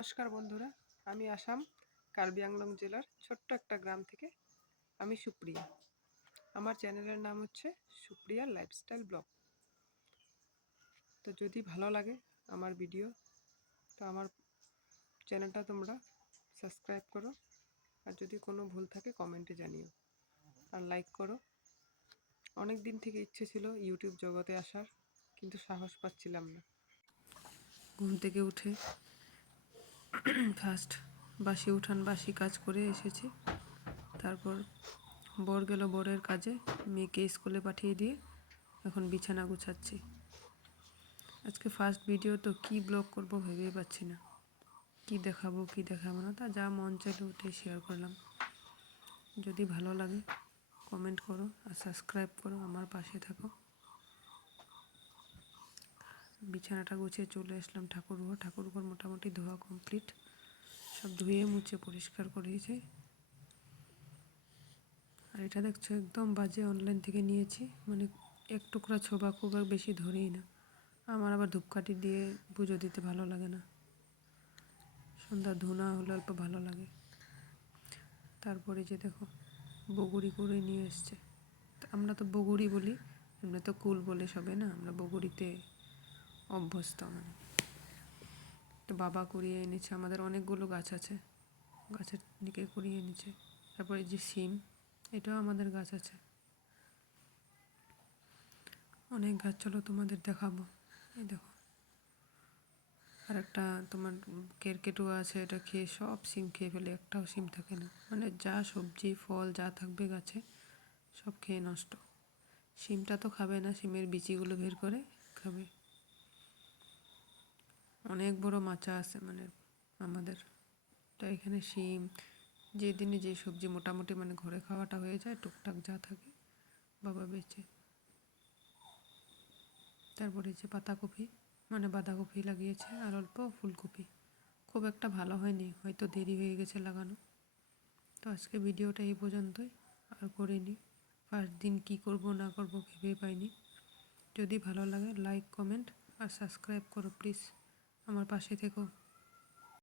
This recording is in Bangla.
নমস্কার বন্ধুরা, আমি আসাম কার্বি আংলং জেলার ছোট্ট একটা গ্রাম থেকে আমি সুপ্রিয়া। আমার চ্যানেলের নাম হচ্ছে সুপ্রিয়া লাইফস্টাইল ব্লগ। তো যদি ভালো লাগে আমার ভিডিও, তো আমার চ্যানেলটা তোমরা সাবস্ক্রাইব করো, আর যদি কোনো ভুল থাকে কমেন্টে জানিও, আর লাইক করো। অনেক দিন থেকে ইচ্ছে ছিল ইউটিউব জগতে আসার, কিন্তু সাহস পাচ্ছিলাম না। ঘুম থেকে উঠে ফার্স্ট বাসি কাজ করে এসেছি। তারপর বর গেল বরের কাজে, মেয়েকে স্কুলে পাঠিয়ে দিয়ে এখন বিছানা গুছাচ্ছি। আজকে ফার্স্ট ভিডিও, তো কি ব্লগ করব ভেবেই পাচ্ছি না, কি দেখাবো কি দেখাবো না। তা যা মন চাইলো ওটাই শেয়ার করলাম। যদি ভালো লাগে কমেন্ট করো আর সাবস্ক্রাইব করো, আমার পাশে থাকো। বিছানাটা গুছিয়ে চলে আসলাম ঠাকুরঘর মোটামুটি ধোয়া কমপ্লিট, সব ধুয়ে মুছে পরিষ্কার করেছি। আর এটা দেখছো একদম বাজে, অনলাইন থেকে নিয়েছি, মানে এক টুকরা ছোবা খুব আর বেশি ধরেই না। আমার আবার ধূপকাঠি দিয়ে পুজো দিতে ভালো লাগে না, সন্ধ্যা ধুনা হলে অল্প ভালো লাগে। তারপরে যে দেখো বগুড়ি করে নিয়ে এসছে, আমরা তো বগুড়ি বলি, আমরা তো কুল বলে সবে না, আমরা বগুড়িতে অভ্যস্ত। মানে তো বাবা কুড়িয়ে এনেছে, আমাদের অনেকগুলো গাছ আছে, গাছের দিকে কুড়িয়ে এনেছে। তারপরে যে সিম, এটাও আমাদের গাছ আছে, অনেক গাছ। চলো তোমাদের দেখাবো। এই দেখো আর একটা তোমার কেরকেটুয়া আছে, এটা খেয়ে সব সিম খেয়ে ফেলে, একটাও সিম থাকে না। মানে যা সবজি ফল যা থাকবে গাছে সব খেয়ে নষ্ট। সিমটা তো খাবে না, সিমের বিচিগুলো বের করে খাবে। অনেক বড় মাচা আছে মানে আমাদের। তো এখানে সিম, যেদিনে যে সবজি মোটামুটি মানে ঘরে খাওয়াটা হয়ে যায়, টুকটাক যা থাকে বাবা বেচে। তারপরে যে পাতাকপি মানে বাঁধাকপি লাগিয়েছে, আর অল্প ফুলকপি, খুব একটা ভালো হয়নি, হয়তো দেরি হয়ে গেছে লাগানো। তো আজকে ভিডিওটা এই পর্যন্তই, আর করিনি। ফার্স্ট দিন কি করব না করব ভেবে পাইনি। যদি ভালো লাগে লাইক কমেন্ট আর সাবস্ক্রাইব করো প্লিজ, আমার পাশে থেকো।